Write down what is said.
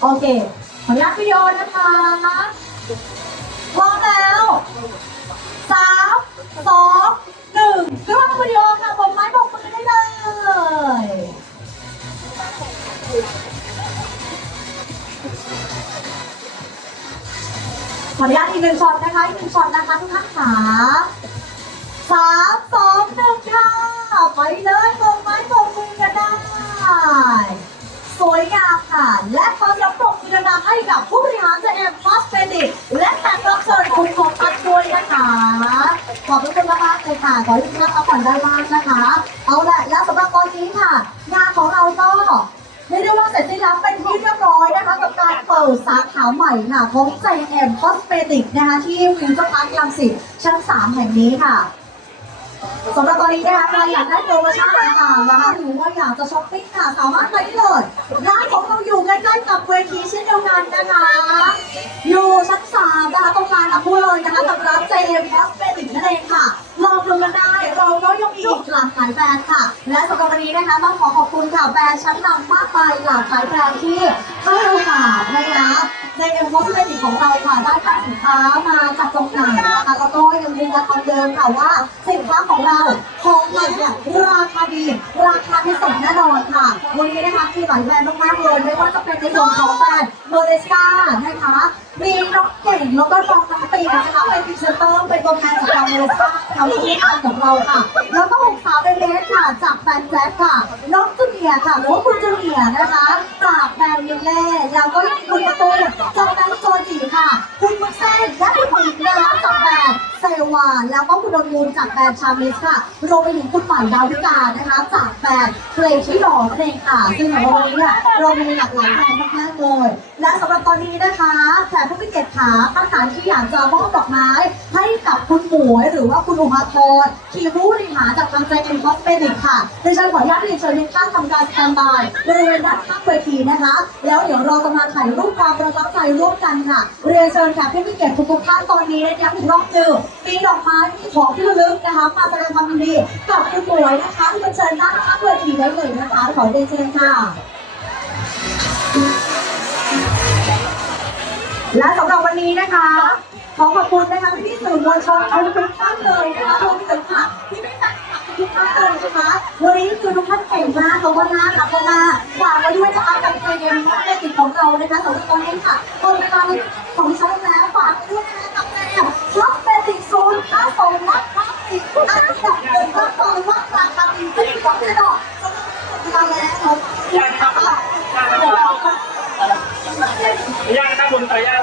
โอเค ขออนุญาตวิดีโอนะคะพร้อมแล้วสามสองหนึ่งกล้วิดีโอค่ะผมไม้บอกมือได้เลยขออนุญาตอีกหนึ่งช็อตนะคะอีกหนึ่งช็อตนะคะทุกท่านขา วยงามค่ะ และขอเสียงปรบมือดังๆให้กับผู้บริหารเจเอ็มพอสเฟดิกและแขกรับเชิญคุณของพัดด้วยนะคะ ขอบคุณมากๆเลยค่ะ ขอให้ทุกท่านพักผ่อนด้บ้างนะคะ เอาละแล้วสำหรับตอนนี้ค่ะ งานของเราก็เรียกได้ว่าเสร็จสิ้นแล้วเป็นที่เรียบร้อยนะคะ กับการเปิดสาขาใหม่ค่ะของ JM Cosmetic นะคะที่ฟิวเจอร์พาร์คลังสิตชั้น 3 แห่งนี้ค่ะ สำหรับตอนนี้นะคะใครอยากได้โปรโมชั่นต่างๆนะคะหรือว่าอยากจะช้อปปิ้งค่ะสามารถไปได้เลยร้านของเราอยู่ใกล้ๆกับเวทีเช่นเดียวกันนะคะ อยู่ชั้น3นะคะตรงกลางกับพูเลยนะคะกับร้าน JM Cosmetic นั่นเองค่ะลองดูกันได้เราก็ยังมีอีกหลากหลายแบรนด์ค่ะ และสำหรับวันนี้นะคะต้องขอขอบคุณค่ะแบรนด์ชั้นนำมากมายหลากหลายแบรนด์ที่ให้โอกาสนะคะในเอ็มวอสเมติของเราค่ะได้ขายสินค้ามาจากจำหน่ายนะคะแล้วก็ ยืนยันคำเดิมค่ะว่าสินค้าของเราของใหม่เนี่ยราคาดี ราคาพิเศษแน่นอนค่ะ วันนี้นะคะมีหลายแบรนด์มากๆเลยไม่ว่าจะเป็นในส่วนของแบรนด์โมเดสกานะคะ มีน้องเก่งแล้วก็น้องน้ำปีนะคะเป็นพรีเซนเตอร์เป็นตัวแทนจากทางโมเดสกาเขาที่ทานกับเราค่ะ แล้วก็หกสาวเป็นเลสค่ะจากแบรนด์แจ๊คค่ะน้องจูเนียค่ะหรือว่าคุณจูเนียนะคะจากแบรนด์มิลเล่แล้วก็คุณประตูจากแบรนด์โจจิค่ะ วาแล้วก็คุณดนมูลจากแบรนด์ชามิสค่ะรวมไปถึงคุณใหม่ดาวิกานะคะ จากแบรนด์เพลงที่หล่อนั่นเองค่ะซึ่งในวันนี้เนี่ยเรามีหลากหลายแบรนด์มากๆเลยและสำหรับตอนนี้นะคะแขกผู้มีเกียรติขาท่านไหนที่อยากจะมอบดอกไม้ให้กับคุณหมวยหรือว่าคุณอุมาพรทีมผู้บริหารจากทางใจเป็นคอสเมติกค่ะดิฉันขออนุญาตเรียนเชิญทุกท่านทำการสแตนบายบริเวณด้านข้างเวทีนะคะ แล้วเดี๋ยวเราจะมาถ่ายรูปความประทับใจร่วมกันค่ะเรียนเชิญแขกผู้มีเกียรติทุกท่านตอนนี้ย้ำอีกรอบหนึ่ง มีดอกไม้มีของที่ระลึกนะคะ มาแสดงความยินดีกับคุณหมวยนะคะเรียนเชิญด้านข้างเวทีได้เลยนะคะ ขอเรียนเชิญค่ะ และสำหรับวันนี้นะคะ ขอขอบคุณนะคะที่สื่อมวลชนทุกท่านเลยนะคะรวมถึงค่ะที่เป็นแฟนคลับทุกท่านเลยนะคะวันนี้คือทุกท่านเก่งมากเขาก็น่ารักมากฝากไว้ด้วยนะคะกับเกมเมติกของเรานะคะสำหรับตอนนี้ค่ะตอนเวลาของฉัน ย่างหน้าบนตาย่าง